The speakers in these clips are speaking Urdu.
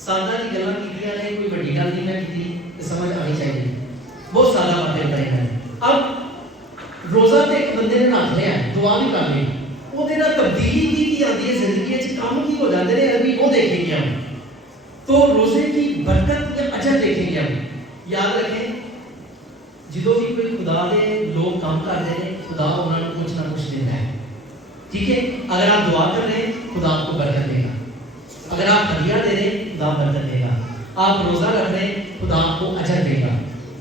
سادہ جی گلاں کیتیاں نے، کوئی بڑی گل نہیں میں کیتی، تے سمجھ آنی چاہیے، بہت سادہ باتیں کریں ہیں۔ اب روزہ تے ایک بندے نے رکھ لیا، دعا بھی کر لی، وہ دے نال تبدیلی کی آتی ہے زندگی وچ، کام کی ہو جاتے ہیں ابھی وہ دیکھیں گے ہم، تو روزے کی برکت یا اجر دیکھیں گے ہم۔ یاد رکھیں جدوں بھی کوئی خدا دے لوگ کام کر رہے ہیں، خدا انہوں نے کچھ نہ کچھ دینا ہے، ٹھیک ہے؟ اگر آپ دعا کر رہے ہیں خدا آپ کو برکت دے گا، اگر آپ ہدیہ دے رہے ہیں خدا برکت دے گا، آپ روزہ رکھ رہے ہیں خدا آپ کو اجر دے گا۔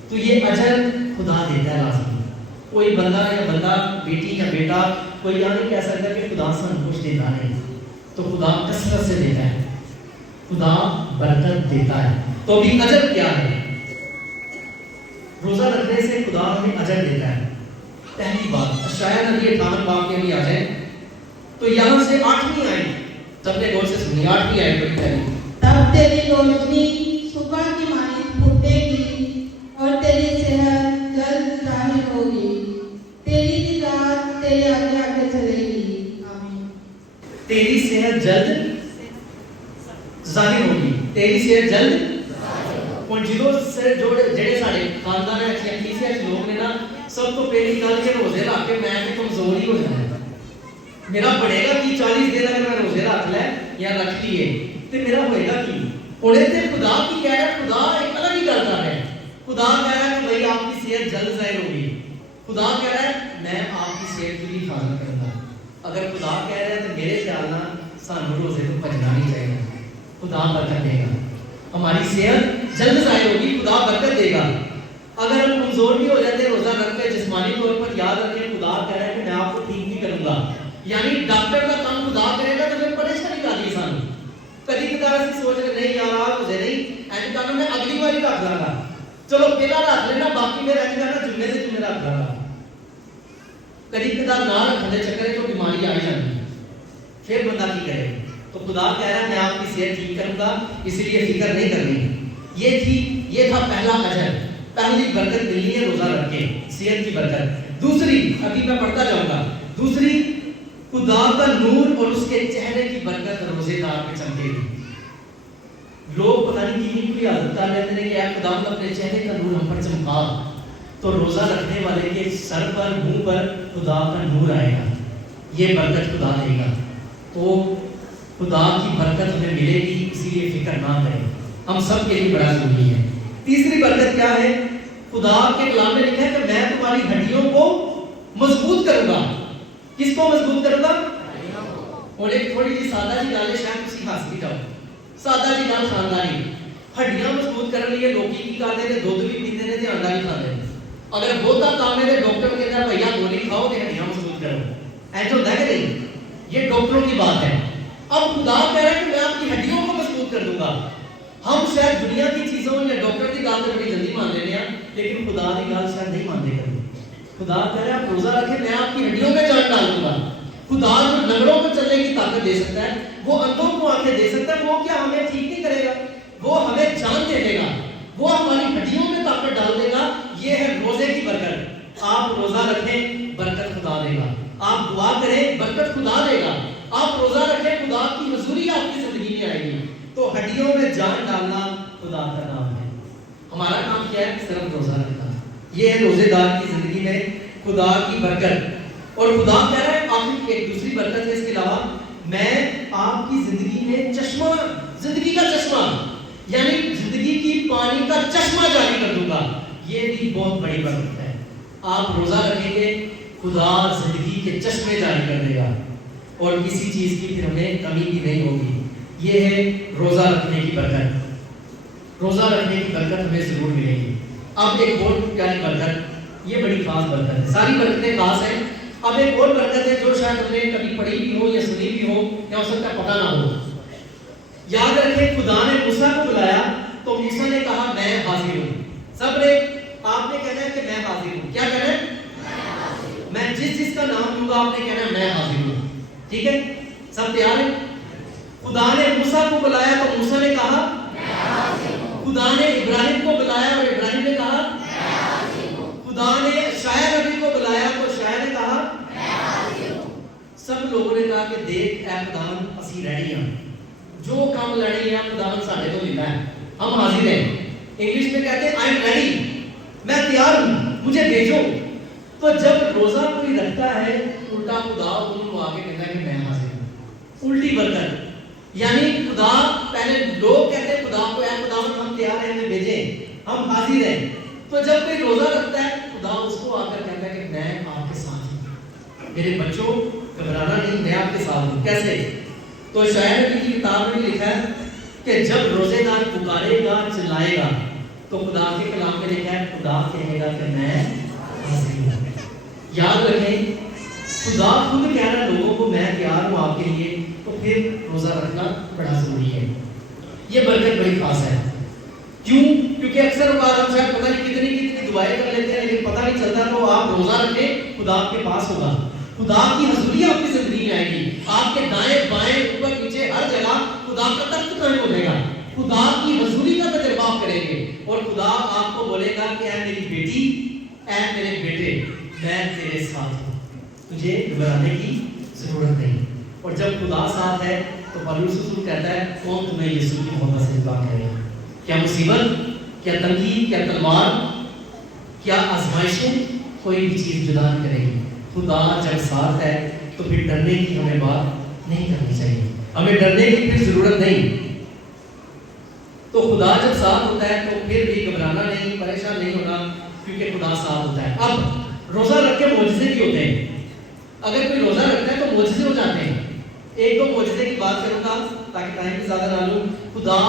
تو یہ اجر خدا دیتا ہے لازمی، کوئی بندہ یا بندہ، بیٹی یا بیٹا، کوئی یہ نہیں کہہ سکتا کہ خدا سے کچھ دیتا نہیں، تو خدا کثرت سے دیتا ہے، خدا برکت دیتا ہے۔ تو بھی اجر کیا ہے؟ روزہ رکھنے سے خدا ہمیں اجر دیتا ہے۔ پہلی بات اشعیاء نبی 58 باب کے بھی آ جائیں تو یہاں سے 8ویں آیت اپنے غور سے سنیے، 8ویں آیت بڑی پہلی۔ تب تیری روشنی صبح کی مانند پھوٹے گی اور تیری صحت جلد ظاہر ہوگی، تیری نجات تیرے آگے آگے چلے گی۔ آمین۔ تیری صحت جلد ظاہر ہوگی، تیری صحت جلد اور جدوں سے جڑے سارے خاندان ہے لوگ نے نا، سب تو پہلی گل کہ روزے رکھ کے میں بھی کمزور ہی ہو جانا، میرا بڑھے گا کہ 40 دن اگر میں روزے رکھ لے یا رکھ لیے تو میرا ہوئے گا کی؟ انہیں تے خدا کی کہہ رہا ہے، خدا ایک الگ ہی کرتا ہے، خدا کہہ رہا ہے کہ بھائی آپ کی صحت جلد ظاہر ہوگی، خدا کہہ رہا ہے میں آپ کی صحت کی حفاظت کروں گا۔ اگر خدا کہہ رہا ہے تو میرے خیال نہ سانو روزے تو بچنا نہیں چاہیے، خدا برکت دے گا، ہماری صحت جلد ظاہر ہوگی، خدا برکت دے گا۔ اگر ہم کمزور بھی ہو جاتے ہیں روزہ رکھ کے جسمانی طور پر، یاد رکھیں خدا کہہ رہا ہے کہ میں آپ کو ٹھیک بھی کروں گا، یعنی ڈاکٹر کا کام خدا کرے گا تو پھر پریشانی کر دی سانو۔ کدی کدار اسی سوچ رہے نہیں یار آج روزے نہیں اینڈ کرنا، میں اگلی باری رکھ لاں گا، چلو پہلا رکھ لینا باقی میں اینڈ کرنا جمعے سے جمعے رکھ لاں گا۔ کدی کدار نہ رکھنے کے چکر تو بیماری آ جاتی ہے، پھر بندہ کی کرے؟ تو خدا کہہ رہا ہے میں آپ کی صحت ٹھیک کروں گا، اس لیے فکر نہیں کرنی۔ یہ تھا پہلا اجر، پہلی برکت ملنی ہے روزہ رکھ کے، صحت کی برکت۔ دوسری ابھی میں پڑھتا جاؤں گا، دوسری خدا کا نور اور اس کے چہرے کی برکت روزے دار پہ چمکے گی۔ لوگ پتہ نہیں کتنی کوئی عادت کر لیتے ہیں کہ اے خدا اپنے چہرے کا نور ہم پر چمکا، تو روزہ رکھنے والے کے سر پر منہ پر خدا کا نور آئے گا، یہ برکت خدا دے گا۔ تو خدا کی برکت ہمیں ملے گی، اسی لیے فکر نہ کریں، ہم سب کے لیے بڑا ضروری ہے۔ تیسری برکت کیا ہے؟ خدا کے کلام میں لکھا ہے کہ میں تمہاری ہڈیوں کو مضبوط کروں گا۔ کس کو مضبوط کروں گا؟ اور ایک تھوڑی جی سادہ جی گل ہے، شاید تسی ہس بھی جاؤ، سادہ جی گل خاندانی ہڈیاں مضبوط کرنے لیے لوگ کی کرتے ہیں؟ دودھ بھی پیتے ہیں تے انڈا بھی کھاتے ہیں۔ اگر بہتا کام ہے تو ڈاکٹر کہتا ہے بھیا گولی کھاؤ تے ہڈیاں مضبوط کرو، ایسا ہوتا ہے کہ نہیں؟ یہ ڈاکٹروں کی بات ہے۔ اب خدا کہہ رہا ہے کہ میں آپ کی ہڈیوں کو مضبوط کر دوں گا۔ ہم شاید دنیا کی چیزوں یا ڈاکٹر کی گل تو بڑی جلدی مان لینے ہیں، لیکن خدا کی گل شاید نہیں مانتے کبھی۔ خدا کہہ رہا ہے آپ روزہ رکھیں میں آپ کی ہڈیوں میں جان ڈال دوں گا۔ خدا جو لنگڑوں کو چلنے کی طاقت دے سکتا ہے، وہ اندھوں کو آنکھیں دے سکتا ہے، وہ کیا ہمیں ٹھیک نہیں کرے گا؟ وہ ہمیں جان دے دے گا، وہ ہماری ہڈیوں میں طاقت ڈال دے گا۔ یہ ہے روزے کی برکت۔ آپ روزہ رکھیں برکت خدا دے گا، آپ دعا کریں برکت خدا دے گا، آپ روزہ رکھیں خدا کی حضوری آپ کی زندگی میں آئے گی۔ تو ہڈیوں میں جان ڈالنا خدا کا نام ہے۔ ہمارا کام کیا ہے؟ صرف روزہ رکھنا۔ یہ ہے روزے دار کی زندگی میں خدا کی برکت۔ اور خدا کہہ رہا ہے آخر ایک دوسری برکت ہے اس کے علاوہ، میں آپ کی زندگی میں چشمہ، زندگی کا چشمہ یعنی زندگی کی پانی کا چشمہ جاری کر دوں گا۔ یہ بھی بہت بڑی برکت ہے۔ آپ روزہ رکھیں گے خدا زندگی کے چشمے جاری کر دے گا اور کسی چیز کی پھر ہمیں کمی بھی نہیں ہوگی۔ یہ ہے روزہ رکھنے کی برکت۔ روزہ رکھنے کی برکت ہمیں ضرور ملے گی۔ اب ایک اور پیاری برکت، یہ بڑی خاص برکت ہے، ساری برکتیں خاص ہیں۔ اب ایک اور برکت ہے جو شاید ہم نے کبھی پڑھی بھی ہو یا سنی بھی ہو یا ہو سکتا ہے پتہ نہ ہو۔ یاد رکھیں خدا نے موسیٰ کو بلایا تو موسیٰ نے کہا میں حاضر ہوں۔ سب نے آپ نے کہنا ہے کہ میں حاضر ہوں۔ کیا کہنا ہے؟ میں جس کا نام لوں گا آپ نے کہنا ہے میں حاضر ہوں۔ ٹھیک ہے؟ سب تیار ہیں؟ خدا نے موسیٰ کو بلایا تو موسیٰ نے کہا میں حاضر ہوں۔ خدا نے ابراہیم کو بلایا اور ابراہیم نے کہا میں حاضر ہوں۔ خدا نے شعیب نبی کو بلایا تو شعیب نے کہا میں حاضر ہوں۔ سب لوگوں نے کہا کہ دیکھ اے خداوند اسی ریڈی ہاں، جو کام لڑی ہے خداوند ساڈے تو الحمدللہ ہم حاضر ہیں. انگلش میں کہتے ہیں آئی ایم ریڈی, میں تیار ہوں, مجھے بھیجو. تو جب روزہ کوئی رکھتا ہے الٹا خدا ان کو آگے کہتا ہے کہ میں حاضر ہوں. الٹی برکت, یعنی خدا پہلے لوگ کہتے ہیں خدا کو اے خدا ہم تیار ہیں, ہمیں بھیجیں, ہم حاضر ہیں. تو جب کوئی روزہ رکھتا ہے خدا اس کو آ کر کہتا ہے کہ میں آپ کے ساتھ ہوں, میرے بچوں گھبرانا نہیں, میں آپ کے ساتھ ہوں. کیسے؟ تو شاعر کی کتاب میں لکھا ہے کہ جب روزے دار پکارے گا چلائے گا تو خدا کے کلام میں لکھا ہے خدا کہے گا کہ میں حاضر ہوں. یاد رکھیں خدا خود کہہ رہا ہے لوگوں کو میں تیار ہوں آپ کے لیے, تو پھر روزہ رکھنا بڑا ضروری ہے. یہ برکت بڑی خاص ہے. کیوں؟ کیونکہ اکثر اوقات ہم شاید پتہ نہیں کتنی دعائیں کر لیتے ہیں لیکن پتہ نہیں چلتا. تو آپ روزہ رکھیں خدا آپ کے پاس ہوگا, خدا کی حضوری آپ کی زندگی میں آئے گی. آپ کے دائیں بائیں اوپر نیچے ہر جگہ خدا کا تخت قائم ہو جائے گا. خدا کی حضوری کا تجربہ آپ کریں گے اور خدا آپ کو بولے گا کہ اے میری بیٹی, اے میرے بیٹے, میں تیرے ساتھ ہوں, تجھے گھبرانے کی ضرورت نہیں. اور جب خدا ساتھ ہے تو پالوس رسول کہتا ہے کون تمہیں یسوع کی محبت سے انکار کرے گا؟ کیا مصیبت, کیا تنگی, کیا تلوار, کیا آزمائشیں, کوئی بھی چیز جدا نہیں کرے گی. خدا جب ساتھ ہے تو پھر ڈرنے کی ہمیں بات نہیں کرنی چاہیے, ہمیں ڈرنے کی پھر ضرورت نہیں. تو خدا جب ساتھ ہوتا ہے تو پھر بھی گھبرانا نہیں, پریشان نہیں ہونا, کیونکہ خدا ساتھ ہوتا ہے. اب روزہ رکھ کے معجزے بھی ہوتے ہیں. اگر کوئی روزہ رکھتا ہے تو معجزے ہو جاتے ہیں. ایک دو معجزے کی بات کروں گا تاکہ ٹائم بھی زیادہ نہ لوں. خدا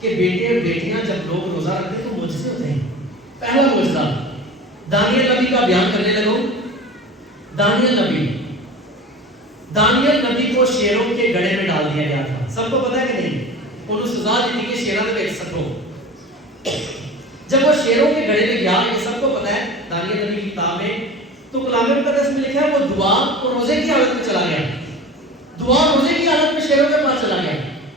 کے بیٹے اور بیٹیاں جب لوگ روزہ رکھتے ہیں تو معجزے ہوتے ہیں. پہلا معجزہ دانیل نبی کا بیان کرنے لگو. دانیل نبی کو شیروں کے گڑے میں ڈال دیا گیا تھا. سب کو پتا ہے کہ نہیں؟ انہوں سزا دی تھی کہ شیروں میں بیچ سکو. جب وہ شیروں کے گڑے میں گیا, یہ سب کو پتا ہے دانیل نبی کی کتاب میں, تو کلام مقدس میں لکھا ہے وہ دعا اور روزے کی حالت میں چلا گیا. دعا روزے کی حالت میں شیروں کے پاس چلا گیا.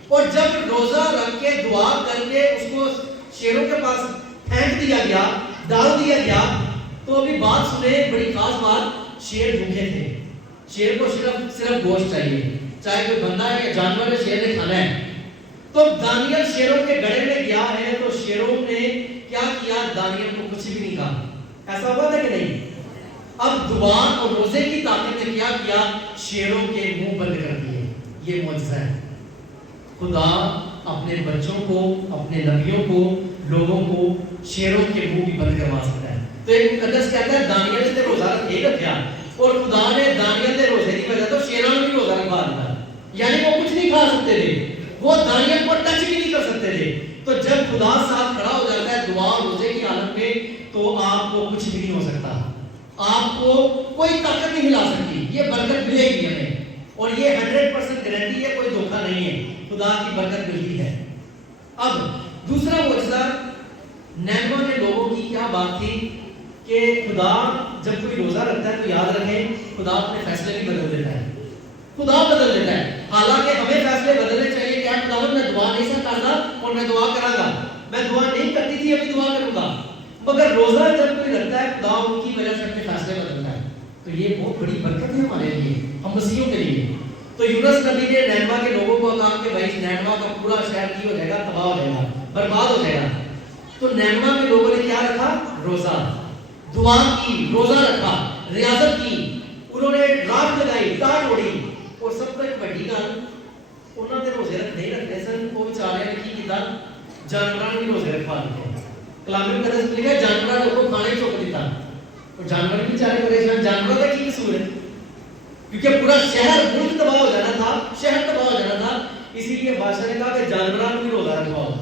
اور جب روزہ رکھ کے دعا کر کے اس کو شیروں کے پاس پھینک دیا گیا, ڈال دیا گیا, تو ابھی بات سنے, بڑی خاص بات, شیر بھوکے تھے. شیر کو صرف گوشت چاہیے, چاہے کوئی بندہ ہے یا جانور ہے, شیر نے کھانا ہے. تو دانیل شیروں کے گڑے میں گیا ہے تو شیروں نے کیا کیا؟ دانیل کو کچھ بھی نہیں کہا. ایسا ہوا تھا کہ نہیں؟ اب دعا اور روزے کی طاقت نے کیا کیا؟ شیروں کے منہ بند کر دیے. یہ معجزہ ہے. خدا اپنے بچوں کو, اپنے نبیوں کو, لوگوں کو شیروں کے منہ بھی بند کروا سکتا ہے. تو ایک مقدس کہتا ہے دانیل نے روزہ رکھا اور خدا نے دانیل کے روزے کی وجہ تو شیروں نے بھی روزہ رکھوا دیا. یعنی وہ کچھ نہیں کھا سکتے تھے, وہ دانیل کو ٹچ بھی نہیں کر سکتے تھے. تو جب خدا ساتھ کھڑا ہو جاتا ہے دعا اور روزے کی حالت میں, تو آپ کو کچھ بھی نہیں ہو سکتا, آپ کو کوئی طاقت نہیں ہلا سکتی. یہ برکت ملے گی ہمیں, اور یہ 100% گارنٹی ہے, کوئی دھوکہ نہیں ہے, خدا کی برکت ملتی ہے. اب دوسرا معجزہ نینوا کے لوگوں کی کیا بات تھی کہ خدا جب کوئی روزہ رکھتا ہے تو یاد رکھیں خدا اپنے فیصلے بھی بدل دیتا ہے. خدا بدل دیتا ہے. حالانکہ ہمیں فیصلے بدلنے چاہیے کہ خداوند میں دعا نہیں سا کرتا اور میں دعا کراں گا, میں دعا نہیں کرتی تھی ابھی دعا کروں گا. مگر روزہ جب کوئی رکھتا ہے خدا ان کی وجہ سے اپنے فیصلے بدلتا ہے. تو یہ بہت بڑی برکت ہے ہمارے لیے, ہم مسیحیوں کے لیے. تو یونس نبی نے نینوا کے لوگوں کو کہا کہ بھائی نینوا کا پورا شہر کی ہو جائے گا, تباہ ہو جائے گا, برباد ہو جائے گا. تو نینوا کے لوگوں نے کیا رکھا؟ روزہ, دعا کی, روزہ رکھا, ریاضت کی, انہوں نے رات لگائی, ٹاٹ اوڑی. اور سب تو ایک بڑی گل, انہوں نے روزے نہیں رکھنے سن, وہ بیچارے نے کی کیتا, جانوراں نے روزے رکھوا دیتے. کلام مقدس میں لکھا ہے جانوراں نے کو کھانے چوک دیتا, اور جانور بھی بیچارے پریشان. جانوراں کا کی قصور ہے؟ کیونکہ پورا شہر ملک تباہ ہو جانا تھا, شہر تباہ ہو جانا تھا, اسی لیے بادشاہ نے کہا کہ جانوراں کو بھی روزہ رکھواؤ.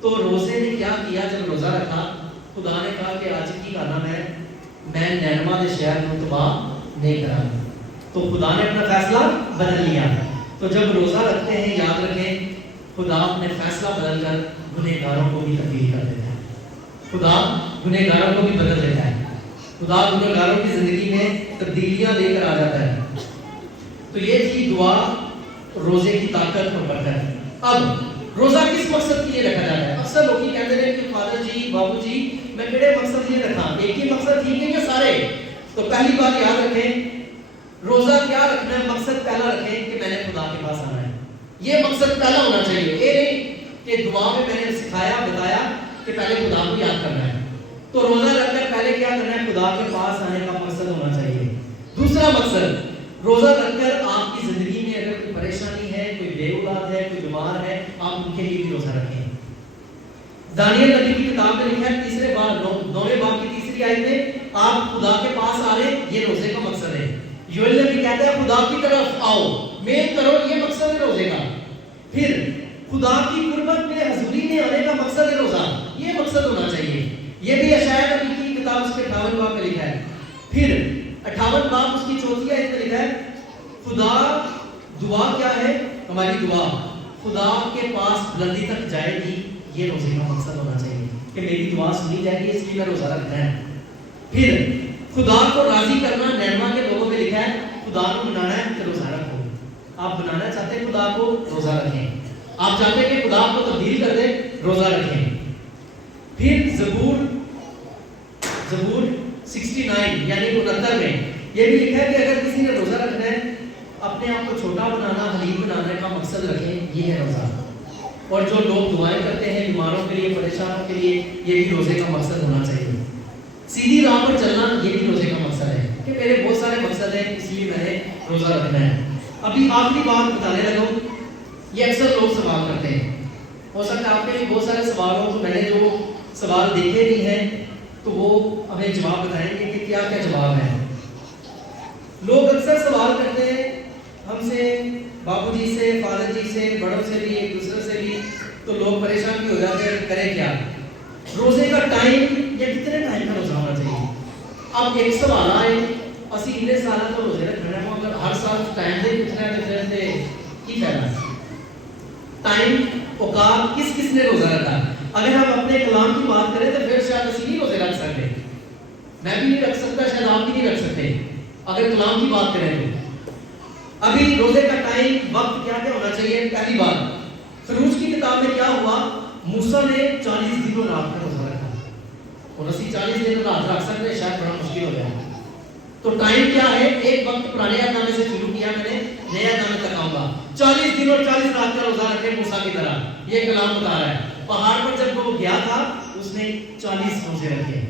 تو روزے نے کیا کیا؟ جب روزہ رکھا خدا نے کہا کہ آج کی کھانا میں نینوا کے شہر کو تباہ نہیں کرا. تو خدا نے اپنا فیصلہ بدل لیا. تو جب روزہ رکھتے ہیں یاد رکھیں خدا اپنے فیصلہ بدل کر گنہگاروں کو بھی تبدیل کر دیتا ہے. خدا گنہگاروں کو بھی بدل دیتا ہے. خدا گنہگاروں کی زندگی میں تبدیلیاں لے کر آ جاتا ہے. تو یہ تھی دعا, روزے کی طاقت اور برکت. اب روزہ کس مقصد کے لیے رکھا جاتا ہے؟ اکثر لوگ یہ کہتے ہیں کہ فادر جی, بابو جی, میں کیڑے مقصد کے لیے رکھا؟ ایک ہی مقصد ٹھیک ہے کہ سارے؟ تو پہلی بات یاد رکھیں, روزہ کیا رکھنا ہے؟ مقصد پہلا رکھیں کہ میں نے خدا کے پاس آنا ہے. یہ مقصد پہلا ہونا چاہیے. یہ نہیں کہ دعا میں نے سکھایا بتایا کہ پہلے خدا کو یاد کرنا ہے. تو روزہ رکھ کر پہلے کیا کرنا ہے؟ خدا کے پاس آنے کا مقصد ہونا چاہیے. دوسرا مقصد روزہ رکھ کر آپ کی زندگی میں اگر کوئی پریشانی ہے، کوئی بے اولاد ہے، کوئی بیمار ہے، آپ ان کے لیے بھی روزہ رکھیں. دانیل نبی کی کتاب میں لکھا ہے تیسرے باب 9ویں باب کی تیسری آیت میں آپ خدا کے پاس آ رہے، یہ روزے کا مقصد ہے. یوئیل نبی کہتا ہے خدا کی طرف آؤ، میل کرو، یہ مقصد ہے روزے کا. پھر خدا کی قربت میں حضوری میں آنے کا مقصد ہے روزہ، یہ مقصد ہونا چاہیے. یہ بھی اشعیاء نبی کی کتاب اس کے 58 باب میں لکھا ہے. پھر 58 باب اس کی 4 آیت میں لکھا ہے خدا دعا کیا ہے؟ ہماری دعا خدا کے پاس بلندی تک جائے گی. یہ روزے کا مقصد ہونا چاہیے کہ میری دعا سنی جائے گی، اس لیے میں روزہ رکھنا ہے. پھر خدا کو راضی کرنا، نینوا کے لوگوں میں لکھا ہے خدا کو منانا ہے تو روزہ رکھو. آپ بنانا چاہتے ہیں خدا کو، روزہ رکھیں. آپ چاہتے ہیں کہ خدا کو تبدیل کر دیں، روزہ رکھیں. پھر زبور 69 یعنی 69 میں یہ بھی لکھا ہے کہ اگر کسی نے روزہ رکھنا ہے، اپنے آپ کو چھوٹا بنانا، حلیم بنانے کا مقصد رکھیں، یہ ہے روزہ. اور جو لوگ دعائیں کرتے ہیں بیماروں کے لیے، پریشانوں کے لیے، یہ بھی روزے کا مقصد ہونا چاہیے. سیدھی راہ پر چلنا، یہ بھی روزے کا مقصد ہے کہ میرے بہت سارے مقصد ہیں، اس لیے میں نے روزہ رکھنا ہے. ابھی آخری بات بتانے لگا ہوں. یہ اکثر لوگ سوال کرتے ہیں، ہو سکتا ہے آپ کے بہت سارے سوال ہوں، تو میں نے جو سوال دیکھے نہیں ہیں تو وہ ہمیں جواب بتائیں گے کہ کیا کیا جواب ہے. لوگ اکثر سوال کرتے ہیں ہم سے، بابو جی سے، فادر جی سے، بڑوں سے بھی، ایک دوسرے سے بھی. تو لوگ پریشان بھی ہو جاتے ہیں کریں کیا. روزے کا ٹائم یا کتنے ٹائم کا روزہ ہونا چاہیے. اب ایک سوال آئے اسی اتنے سال تو روزے رکھنا ہے، اگر ہر سال ٹائم دے پوچھنا ہے تو پھر کی فائدہ. ٹائم اوقات کس کس نے روزہ رکھا. اگر ہم اپنے کلام کی بات کریں تو پھر شاید اسی نہیں روزے رکھ سکتے. میں بھی نہیں رکھ سکتا، شاید آپ بھی نہیں رکھ سکتے اگر کلام کی بات کریں تو. ابھی روزے کا ٹائم وقت کیا کیا ہونا چاہیے. پہلی بات خروج کی کتاب میں کیا ہوا، موسیٰ نے 40 دن و رات کا روزہ رکھا. اور اسی 40 دن رات رکھ سکتے شاید بڑا مشکل ہو جائے. تو ٹائم کیا ہے؟ ایک وقت پرانے عہد نامے سے شروع کیا میں نے، نئے عہد نامے تک آؤں گا. 40 دن اور 40 رات کا روزہ رکھے موسیٰ کی طرح، یہ کلام بتا رہا ہے. پہاڑ پر جب وہ گیا تھا اس نے 40 روزے رکھے.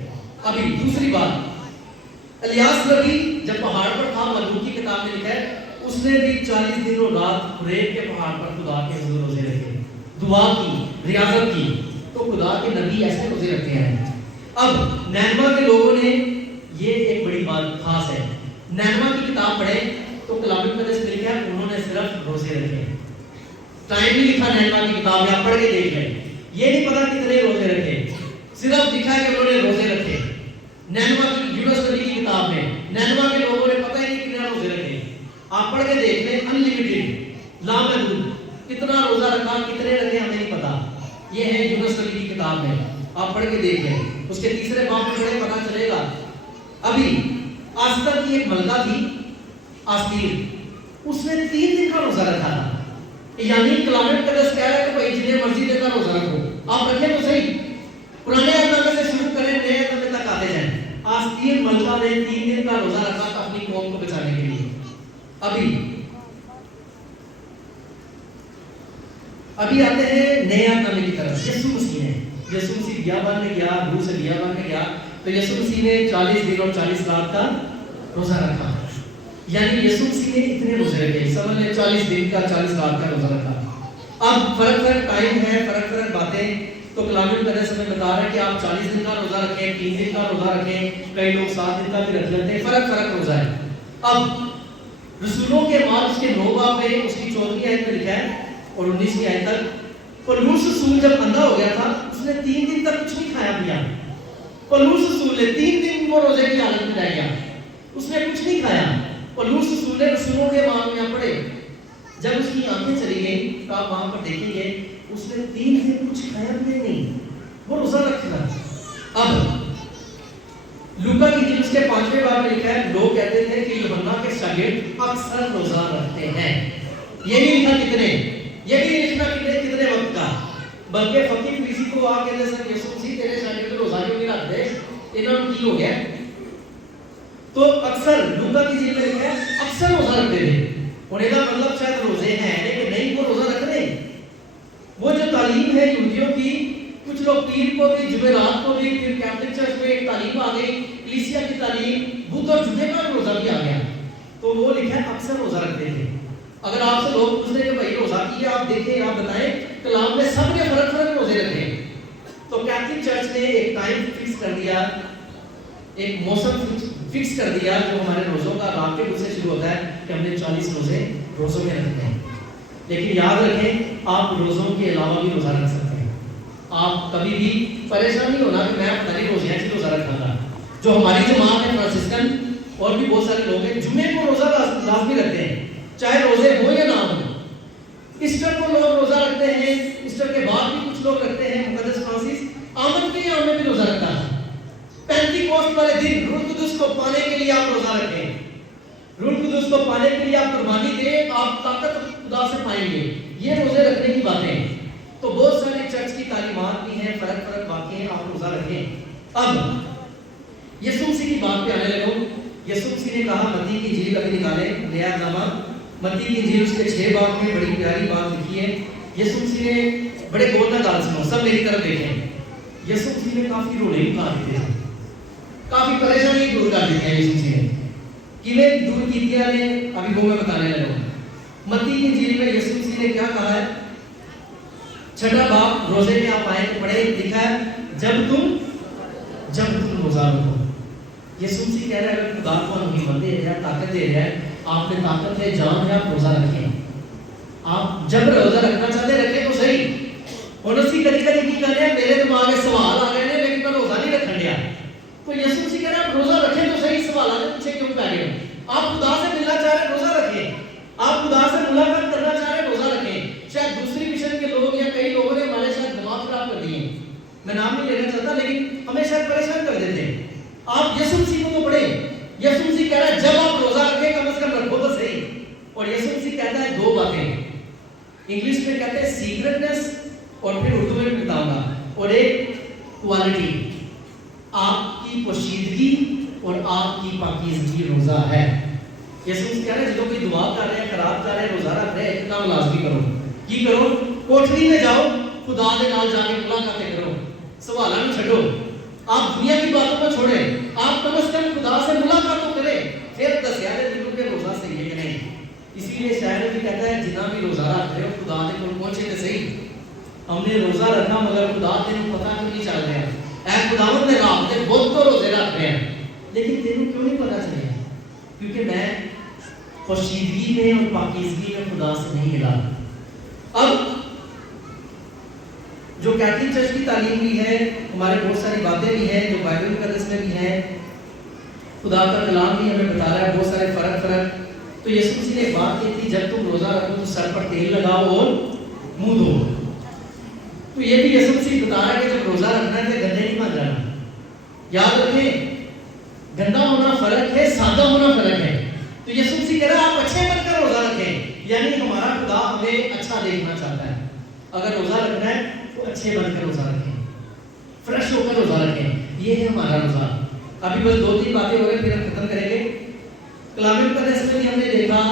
ابھی دوسری بات، الیاس نبی جب پہاڑ پر تھا، ملوک کی کتاب میں لکھا ہے اس نے بھی 40 دن اور رات حریب کے پہاڑ پر خدا کے حضور روزے رکھے، دعا کی، ریاضت کی. تو خدا کے نبی ایسے روزے رکھتے ہیں. اب نینوا کے لوگوں نے، یہ ایک بڑی بات خاص ہے، نینوا کی کتاب پڑھیں تو کلام مقدس میں لکھا ہے انہوں نے صرف روزے رکھے. ٹائم نہیں لکھا نینوا کی کتاب میں، آپ پڑھ کے دیکھ لیں. یہ نہیں پتا کتنے روزے رکھے، صرف لکھا ہے کہ انہوں نے روزے رکھے. نینوا کی یونیورسٹی کی کتاب میں نینوا کے لوگوں نے پتہ ہی نہیں کتنے روزے رکھے. آپ پڑھ کے دیکھ لیں، ان لمیٹڈ، لامحدود، کتنا روزہ رکھا، کتنے رکھے ہمیں نہیں پتا. یہ ہے یونیورسٹی کی کتاب میں، آپ پڑھ کے دیکھ لیں. اس کے تیسرے باب میں پڑھیں پتہ چلے گا. ابھی آستر کی ایک ملکہ تھی، آستیر، اس نے 3 دن کا روزہ رکھا تھا. یعنی کلام مقدس کہہ رہا ہے کہ بھائی جتنے مرضی دن کا روزہ رکھو، آپ رکھیں تو صحیح. پرانے عہد نامے سے شروع کریں، نئے عہد نامے تک آتے جائیں. آستیر ملکہ نے 3 دن کا روزہ رکھا تھا اپنی قوم کو بچانے کے لیے. ابھی آتے ہیں نئے عہد نامے کی طرف. یسوع مسیح نے، یسوع مسیح بیابان میں گیا، روح سے بیابان میں گیا تو یسوع مسیح نے 40 دن اور 40 رات کا روزہ رکھا. یعنی یسوع مسیح نے اتنے روزے رکھے، سب نے 40 دن کا 40 رات کا روزہ رکھا. اب فرق ٹائم ہے، فرق باتیں. تو کلام مقدس ہمیں بتا رہا ہے کہ آپ 40 دن کا روزہ رکھیں، 3 دن کا روزہ رکھیں، کئی لوگ 7 دن کا بھی رکھ لیتے ہیں. فرق روزہ ہے. اب رسولوں کے بعد اس کے 9 باب میں اس کی 14ویں آیت میں لکھا ہے اور 19ویں آیت تک، پولس رسول جب اندھا ہو گیا تھا اس نے 3 دن تک کچھ نہیں کھایا پیا. پولس رسول نے 3 دن وہ روزے کی حالت میں رہ گیا، اس نے کچھ نہیں کھایا. پولس رسول نے رسولوں کے بعد میں پڑھے، جب اس کی آنکھیں چلی گئیں تو آپ وہاں پر دیکھیں گے اس نے 3 دن کچھ کھایا بھی نہیں، وہ روزہ رکھنا. اب لوکا کی انجیل اس کے 5ویں باب میں لکھا ہے لوگ کہتے تھے کہ یوحنا کے شاگرد اکثر روزہ رکھتے ہیں. یہ نہیں لکھا کتنے، یہ بھی نہیں لکھنا کتنے وقت کا، بلکہ فقیر فریسی کو آ کے سر یسوع مسیح تیرے شاگرد روزہ کیوں نہیں رکھتے، انہوں نے کی ہو گیا. تو اکثر لوکا کی انجیل میں لکھا ہے اکثر روزہ رکھتے تھے. ہونے کا مطلب شاید روزے ہیں لیکن نہیں وہ روزہ رکھ رہے. وہ جو تعلیم ہے یہودیوں کی، کچھ لوگ پیر کو بھی، جمعرات کو بھی، پھر کیتھولک چرچ میں ایک تعلیم آ گئی، کلیسیا کی تعلیم، بدھ اور جمعے کا روزہ بھی آ گیا. تو وہ لکھا ہے اکثر روزہ رکھتے تھے. اگر آپ سے لوگ پوچھ رہے کہ بھائی روزہ کیا، آپ دیکھیں، آپ بتائیں کلام میں سب نے فرق فرق روزے رکھے. تو کیتھولک چرچ نے ایک ٹائم فکس کر دیا، ایک موسم فکس کر دیا جو ہمارے روزوں کا رات کے سے شروع ہوتا ہے کہ ہم نے 40 روزوں میں رکھتے ہیں. لیکن یاد رکھیں آپ روزوں کے علاوہ بھی روزہ رکھ سکتے ہیں. آپ کبھی بھی پریشان نہیں ہونا کہ میں پتہ نہیں روزیاں سے روزہ رکھا تھا. جو ہماری جماعت ہے فرانسسکن اور بھی بہت سارے لوگ ہیں جمعے کو روزہ لازمی رکھتے ہیں، چاہے روزے ہوں یا نہ ہوں. ایسٹر کو لوگ روزہ رکھتے ہیں، ایسٹر کے بعد بھی کچھ لوگ رکھتے ہیں. مقدس فرانسس آمد کے یوم میں بھی روزہ رکھتا ہے. پینتیکوسٹ والے دن روح القدس کو پانے کے لیے آپ روزہ رکھیں. روح القدس کو پانے کے لیے آپ قربانی دیں، آپ طاقت خدا سے پائیں گے. یہ روزے رکھنے کی باتیں. تو بہت سارے چرچ کی تعلیمات بھی ہیں، فرق فرق واقع ہیں، آپ روزہ رکھیں. اب یسوع مسیح کی بات پہ آنے لگا. یسوع مسیح نے کہا، متی کی انجیل ابھی نکالیں نیا نامہ، متی کی انجیل اس کے 6 باب میں بڑی پیاری بات لکھی ہے. یسوع مسیح نے بڑے غور سے گل سنو، سب میری طرف دیکھیں. یسوع مسیح نے کافی رونے بھی کھا دیتے ہیں، کافی پریشانی دور کر دیتے ہیں. یسوع مسیح نے کیویں دور کیتیاں نے ابھی وہ میں بتانے لگا. متی کی انجیل میں یسوع مسیح نے کیا کہا ہے؟ 6 باب روزے میں آپ آئے تو پڑھے، لکھا ہے جب تم روزہ رکھو. یسوع مسیح کہہ رہا ہے اگر خدا کو ہمت دے رہا ہے، طاقت دے رہا ہے، آپ میں طاقت ہے، جان ہے، آپ روزہ رکھیں. آپ جب روزہ رکھنا چاہتے ہیں رکھیں تو صحیح. اور اسی کدی کدی کی کرتے ہیں میرے دماغ میں سوال آ رہے ہیں لیکن میں روزہ نہیں رکھن دیا. تو یسوع مسیح کہہ رہا ہے آپ روزہ رکھیں تو صحیح. سوالات کے پیچھے کیوں پہ گئے؟ آپ خدا سے ملنا چاہ رہے ہیں روزہ رکھیں. آپ خدا سے ملاقات کرنا چاہ رہے ہیں روزہ رکھیں. شاید دوسری مشن کے لوگ یا کئی لوگوں نے ہمارے شاید دماغ خراب کر دیے، میں نام نہیں لینا چاہتا لیکن ہمیں شاید پریشان کر دیتے ہیں. آپ یسوع مسیح کو تو پڑھیں. یسوع مسیح کہہ رہا ہے جب آپ روزہ رکھیں کم از کم رکھو تو صحیح. اور یسوع مسیح کہتا ہے 2 باتیں، انگلش میں کہتے ہیں سیکرٹنس اور پھر اردو میں بتاؤں گا، اور ایک کوالٹی. آپ کی پوشیدگی اور آپ کی پاکیزگی روزہ ہے. یسوع مسیح کہہ رہا ہے جب کوئی دعا کر رہے ہیں، خراب کر رہے ہیں، روزہ رکھ رہے ہیں، اتنا لازمی کرو. کی کرو؟ کوٹھری میں جاؤ، خدا کے نال جا کے ملاقاتیں کرو، سوالات نہ چھڈو. آپ دنیا کی باتوں کو چھوڑیں، آپ کم از کم خدا سے ملاقات تو کریں، پھر دسیا دے دل کے روزہ صحیح ہے کہ نہیں. اسی لیے شاعر بھی کہتا ہے جنہ بھی روزہ رکھ رہے ہو خدا کے کول پہنچے تے صحیح. ہم نے روزہ رکھا مگر خدا تینوں پتہ کیوں نہیں چل رہا؟ اے خداوند نے رات کے بہت تو روزے رکھ رہے ہیں لیکن تینوں کیوں نہیں پتہ چلے؟ کیونکہ میں پوشیدگی میں اور پاکیزگی میں خدا سے نہیں ملا. اب جو کیتھولک چرچ کی تعلیم بھی ہے، ہمارے بہت ساری باتیں بھی ہیں جو بائبل مقدس میں بھی ہیں، خدا کا کلام بھی ہمیں بتا رہا ہے بہت سارے فرق. تو یسوع مسیح نے ایک بات کی تھی جب تم روزہ رکھو تو سر پر تیل لگاؤ اور منہ دھو. تو یہ بھی یسوع مسیح بتا رہا ہے کہ جب روزہ رکھنا ہے تو گندے نہیں بن جانا. یاد رکھیں گندا ہونا فرق ہے، سادہ ہونا فرق ہے. تو یسوع مسیح کہہ رہا ہے آپ اچھے بن کر روزہ رکھیں، یعنی ہمارا خدا ہمیں اچھا دیکھنا چاہتا ہے. اگر روزہ رکھنا ہے تو اچھے بن کر روزہ رکھیں، فریش ہو کر روزہ رکھیں. یہ ہے ہمارا روزہ. ابھی بس 2-3 باتیں ہو رہی پھر ہم ختم کریں گے. کلام مقدس میں بھی ہم نے دیکھا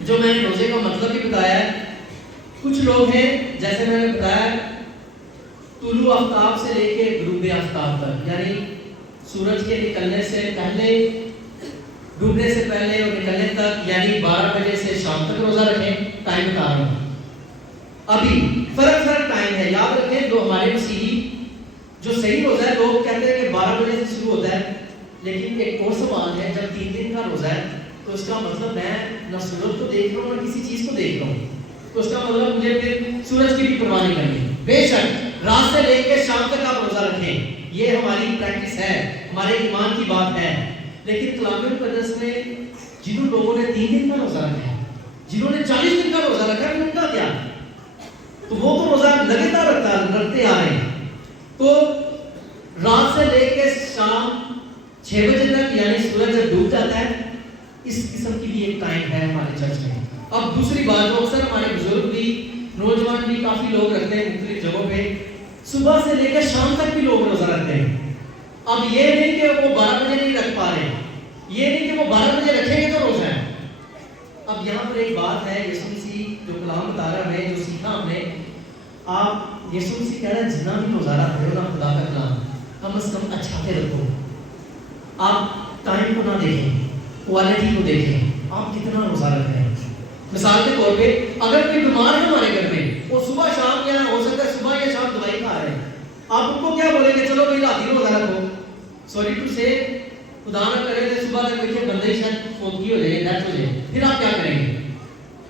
جو میں نے روزے کا مطلب بھی بتایا ہے. کچھ لوگ ہیں جیسے میں نے بتایا طلوع آفتاب سے لے کے غروب آفتاب تک، یعنی سورج کے نکلنے سے پہلے، ڈوبنے سے پہلے اور نکلنے تک، یعنی 12 بجے سے شام تک روزہ رکھیں. ٹائم بتا رہا ہوں. ابھی فرق ٹائم ہے. یاد رکھیں جو ہمارے مسیحی جو صحیح روزہ ہے لوگ کہتے ہیں کہ 12 بجے سے شروع ہوتا ہے، لیکن ایک اور سوال ہے جب 3 دن کا روزہ ہے تو اس کا مطلب میں نہ سورج کو دیکھ رہا ہوں نہ کسی چیز کو دیکھ رہا ہوں، تو اس کا مطلب مجھے پھر سورج کی بھی پرواہ نہیں کرنی. بے شک رات سے لے کے شام تک آپ روزہ رکھیں، یہ ہماری پریکٹس ہے، ہمارے ایمان کی بات ہے. لیکن کلام مقدس میں جنہوں لوگوں نے 3 دن کا روزہ رکھا ہے، جنہوں نے 40 دن کا روزہ رکھا ہے، ان کا کیا؟ تو وہ تو روزہ لگاتار رکھتے آ رہے ہیں. تو رات سے لے کے شام 6 بجے تک، یعنی سورج جب ڈوب جاتا ہے، اس قسم کی بھی ایک ٹائم ہے ہمارے چرچ میں. اب دوسری بات جو اکثر ہمارے بزرگ بھی، نوجوان بھی کافی لوگ رکھتے ہیں مختلف جگہوں پہ، صبح سے لے کے شام تک بھی لوگ روزہ رکھتے ہیں. اب یہ نہیں کہ وہ 12 بجے نہیں رکھ پا رہے، یہ نہیں کہ وہ 12 بجے رکھیں گے تو روزہ ہے. اب یہاں پر ایک بات ہے، یسوع مسیح جو کلام بتا رہا ہے ہمیں، جو سیکھا ہم نے، آپ یسوع مسیح کہہ رہا ہے جتنا بھی روزہ رکھ رہے ہو نا خدا کا کلام کم از کم اچھا کے رکھو. آپ ٹائم کو نہ دیکھیں, کوالٹی کو دیکھیں, آپ کتنا روزہ رکھ رہے ہیں. مثال کے طور پہ اگر کوئی بیمار ہے ہمارے گھر میں, وہ صبح شام یا ہو سکتا ہے صبح یا شام دوائی کھا رہے ہیں, آپ ان کو کیا بولیں گے چلو بھائی رات ہی روزہ رکھو. سوری ٹو سے خدا نہ کرے تو صبح تک دیکھیے بندے شاید فوتگی ہو جائے, ڈیتھ ہو جائے, پھر آپ کیا کریں گے؟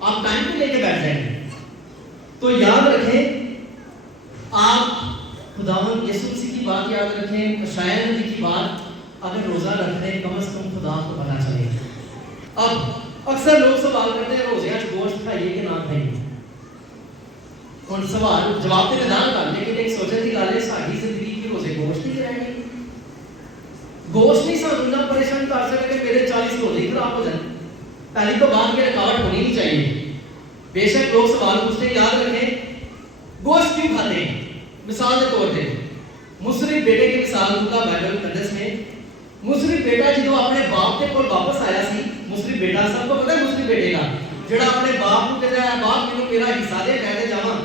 آپ ٹائم کو لے کے بیٹھ جائیں گے. تو یاد رکھیں, آپ خداوند یسوع مسیح کی بات یاد رکھیں, شاید نبی کی بات اگر روزہ رکھ رہے ہیں کم از کم خدا کو پتا چلے. اب اکثر لوگ سوال کرتے ہیں روزے آج گوشت کھائیے کہ نہ کھائیے. اور سوال جواب تو نہ کر, لیکن ایک سوچنے کی گل ہے ساری زندگی کی روزے گوشت ہی رہے گی. گوشت نہیں سانو نہ پریشان کر سکے کہ میرے 40 روزے خراب ہو جائیں. پہلی تو بات یہ رکاوٹ ہونی نہیں چاہیے. بے شک لوگ سوال پوچھتے ہیں, یاد رکھیں گوشت کیوں کھاتے ہیں. مثال کے طور پہ مصری بیٹے کی مثال ہوگا بائبل مقدس میں. مصری بیٹا جدو اپنے باپ کے کول واپس آیا سی, مصری بیٹا سب کو پتہ ہے مصری بیٹے کا جڑا اپنے باپ کو کہتا ہے باپ مینوں میرا حصہ دے میں تے جاواں.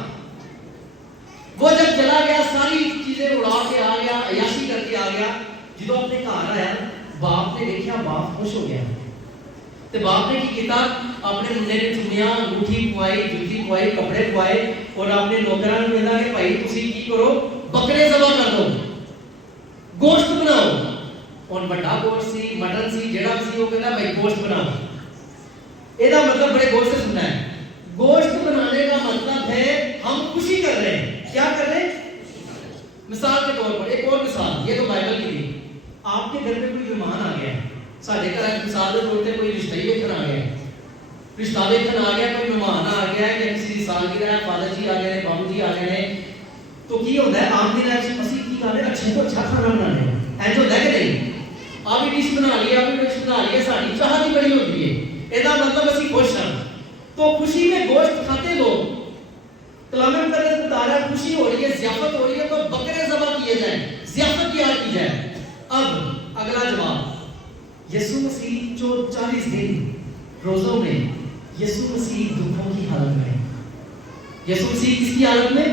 وہ جب چلا گیا ساری چیزیں اڑا کے آ گیا, عیاشی کر کے آ گیا. جدو اپنے گھر آیا باپ نے دیکھا, باپ خوش ہو گیا. تے باپ نے کی کیتا, اپنے منڈے نے چومیا, انگوٹھی پوائی, جوتی پوائی, کپڑے پوائے اور اپنے نوکراں نوں کہندا کہ بھائی تسی کی کرو بکرے ذبح کر دو, گوشت بناؤ. اور بڑا گوشت سی, مٹن سی, جڑا سی وہ کہندا بھائی گوشت بناؤ. ایدا مطلب بڑے غور سے سننا ہے. گوشت بنانے کا مطلب ہے ہم خوشی کر رہے ہیں. کیا کر رہے ہیں؟ مثال کے طور پر ایک اور مثال, یہ تو بائبل کی تھی. آپ کے گھر میں کوئی مہمان آ گیا, ساڈے گھر مثال کے طور پہ کوئی رشتہ ہی ویکھن آ گیا, رشتہ ویکھن آ گیا, کوئی مہمان آ گیا ہے, کسی دی سالگرہ ہے, فادر جی آ گئے ہیں, بابو جی آ گئے ہیں. تو کی ہوتا ہے عام دن ایسے مسیح کی کہتے ہیں اچھے تو اچھا کھانا بنانے ہیں. ایسا ہوتا ہے کہ نہیں؟ آپ بھی ڈش بنا لی, آپ بھی ڈش بنا لی, ساری چاہت ہی بڑی ہوتی ہے. ایدا مطلب اسی خوش ہیں. تو خوشی میں گوشت کھاتے لوگ. کلام مقدس بتا رہا ہے خوشی ہو رہی ہے, ضیافت ہو رہی ہے, تو بکرے ذبح کیے جائیں, ضیافت تیار کی جائے. اب اگلا جواب, یسوع مسیح جو 40 دن روزوں میں, یسوع مسیح دکھوں کی حالت میں. یسوع مسیح کس کی حالت میں؟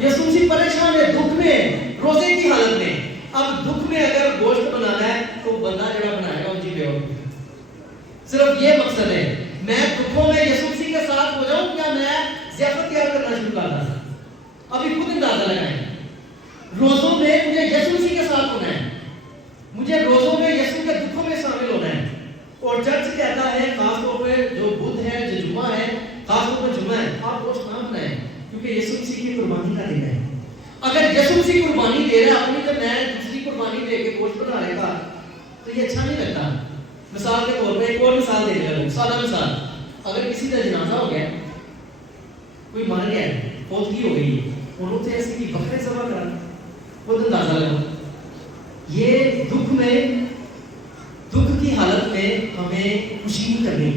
یسوع مسیح پریشان ہے, دکھ میں, روزے کی حالت میں. اب دکھ میں اگر گوشت بنانا ہے تو بندہ جڑا بنائے گا ان کی بے وقت. صرف یہ مقصد ہے میں دکھوں میں یسوع مسیح کے ساتھ ہو جاؤں یا میں ضیافت تیار کرنا شروع کر دوں. ابھی خود اندازہ لگائیں. روزوں میں مجھے یسوع مسیح کے ساتھ ہونا ہے, مجھے روزوں میں یسوع کے دکھوں میں شامل ہونا ہے. اور چرچ کہتا ہے خاص طور پہ جو بدھ ہے, جو جمعہ ہے, خاص طور پہ جمعہ ہے, آپ گوشت نہ بنائیں کیونکہ یسوع مسیح کی قربانی کا دن ہے. اگر یسوع مسیح قربانی دے رہا ہے اپنی, تو میں دوسری قربانی دے کے گوشت بنا لے گا تو یہ اچھا نہیں لگتا. مثال کے طور پہ ایک اور مثال دے رہا ہوں, سادہ مثال. اگر کسی کا جنازہ ہو گیا, کوئی مر گیا, فوتگی ہو گئی, اور اسے ایسے کی بکرے ذبح کرنا, خود اندازہ لگا. یہ دکھ میں, دکھ کی حالت میں ہمیں خوشی نہیں کرنی,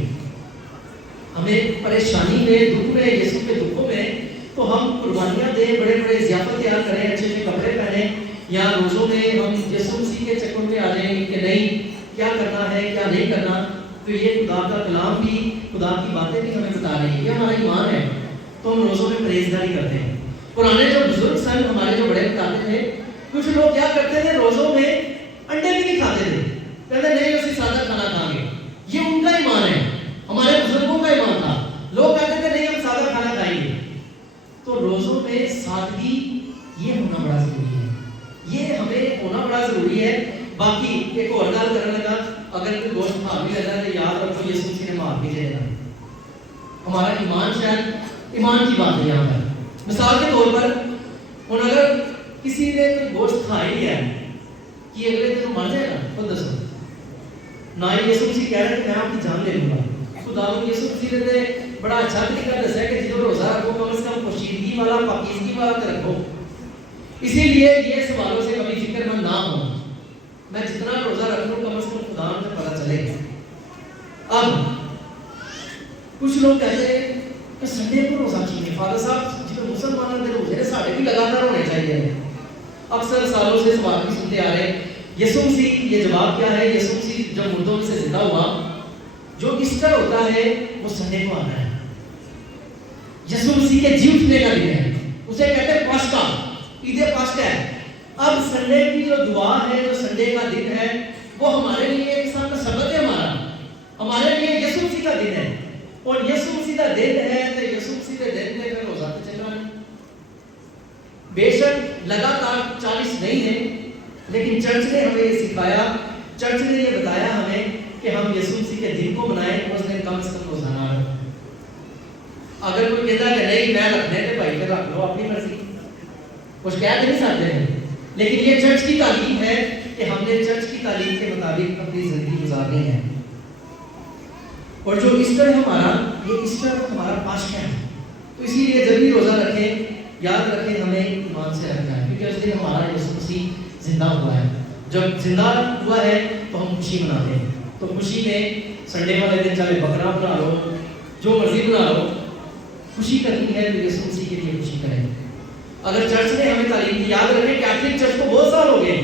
ہمیں پریشانی میں, دکھ میں, یسوع کے دکھوں میں تو ہم قربانیاں دیں, بڑے بڑے ضیافت تیار کریں, اچھے اچھے کپڑے پہنیں, یا روزوں میں ہم یسوع مسیح کے چکر میں آ جائیں کہ نہیں کیا کرنا ہے کیا نہیں کرنا. تو یہ خدا کا کلام بھی, خدا کی باتیں بھی ہمیں بتا رہی ہیں, یہ ہمارا ایمان ہے. تو ہم روزوں میں پرہیزگاری کرتے ہیں. پرانے جو بزرگ سن ہمارے جو بڑے بتاتے تھے, کچھ لوگ کیا کرتے تھے روزوں میں انڈے بھی نہیں کھاتے تھے, کہتے نہیں اسی سادہ کھانا کھائیں گے. یہ ان کا ایمان ہے, ہمارے بزرگوں کا ایمان تھا. لوگ کہتے تھے نہیں ہم سادہ کھانا کھائیں گے. تو روزوں میں سادگی یہ ہونا بڑا ضروری ہے, یہ ہمیں ہونا بڑا ضروری ہے. باقی ایک اور گل کرنے لگا, اگر کوئی گوشت کھا بھی لیتا ہے تو یاد رکھو یسوع مسیح نے معاف بھی دے دینا. ہمارا ایمان شاید ایمان کی بات ہے یہاں پر. مثال کے طور پر اور اگر کسی نے کوئی گوشت کھا ہی لیا ہے کہ اگلے دن مر جائے گا, خود دسو. نہ ہی یسوع مسیح کہہ رہے ہیں کہ میں آپ کی جان لے لوں گا. خداوند یسوع مسیح نے بڑا اچھا طریقہ دسا ہے کہ جب روزہ رکھو کم از کم پوشیدگی والا, پاکیزگی والا رکھو. اسی لیے یہ سوالوں سے کبھی فکر مند نہ ہو, میں جتنا روزہ رکھ لوں کم از کم خدا مجھے پتہ چلے گا. اب کچھ لوگ کہتے ہیں کہ سنڈے کو روزہ کیوں, فادر صاحب جب مسلمانوں کے روزے ساڑھے بھی لگاتار ہونے چاہیے. اکثر سالوں سے سوال بھی سنتے آ رہے ہیں. یسوع مسیح, یہ جواب کیا ہے, یسوع مسیح جب مردوں میں سے زندہ ہوا, جو ایسٹر ہوتا ہے وہ سنڈے کو آتا ہے. یسوع مسیح کے جی اٹھنے کا دن ہے, اسے کہتے ہیں پاسکا، عید پاسکا ہے۔ اب سنڈے کی جو دعا ہے، جو سنڈے کا دن ہے، وہ ہمارے لیے ایک قسم کا سبت ہے، ہمارے لیے یسوع مسیح کا دن ہے، اور یسوع مسیح کا دن ہے تو یسوع مسیح کے دن پہ روزہ تو چل رہا ہے۔ بے شک لگاتار 40 نہیں ہے، لیکن چرچ نے ہمیں یہ سکھایا، چرچ نے یہ بتایا ہمیں کہ ہم یسوع مسیح کے دن کو منائیں، اس دن کم سے کم روزانہ رکھیں۔ اگر کوئی کہتا ہے کہ نہیں میں رکھنے کے بھائی پہ رکھ لو، اپنی مرضی، کچھ کہہ نہیں سکتے ہیں، لیکن یہ چرچ کی تعلیم ہے کہ ہم نے چرچ کی تعلیم کے مطابق اپنی زندگی گزارنی ہے۔ اور جو ایسٹر ہے ہمارا، یہ ایسٹر ہمارا پاسکا ہے، تو اسی لیے جب بھی روزہ رکھیں یاد رکھیں ہمیں ایمان سے رکھنا ہے، کیونکہ اس دن ہمارا یسوع مسیح زندہ ہوا ہے۔ جب زندہ ہوا ہے تو ہم خوشی مناتے ہیں، تو خوشی میں سنڈے والے دن چاہے بکرا بنا لو، جو مرضی بنا لو، خوشی کرنی ہے تو یسوع مسیح کے لیے خوشی کریں۔ اگر چرچ نے ہمیں تعلیم دی، یاد رکھیں کیتھولک چرچ کو بہت سال ہو گئے،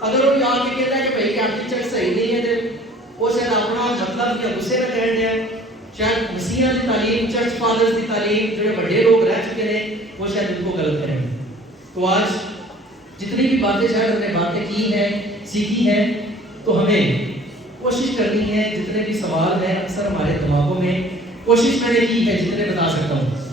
اگر وہ یاد بھی کہتا ہے کہ بھائی کیتھولک چرچ صحیح نہیں ہے تو وہ شاید اپنا مطلب یا غصے نہ کہن دیا، شاید مسیحیاں دی تعلیم، چرچ فادرز دی تعلیم، جو بڑے لوگ رہ چکے ہیں وہ شاید ان کو غلط کریں۔ تو آج جتنی بھی باتیں شاید ہم نے باتیں کی ہیں، سیکھی ہیں، تو ہمیں کوشش کرنی ہے، جتنے بھی سوال ہیں اکثر ہمارے دماغوں میں، کوشش میں نے کی ہے جتنے بتا سکتا ہوں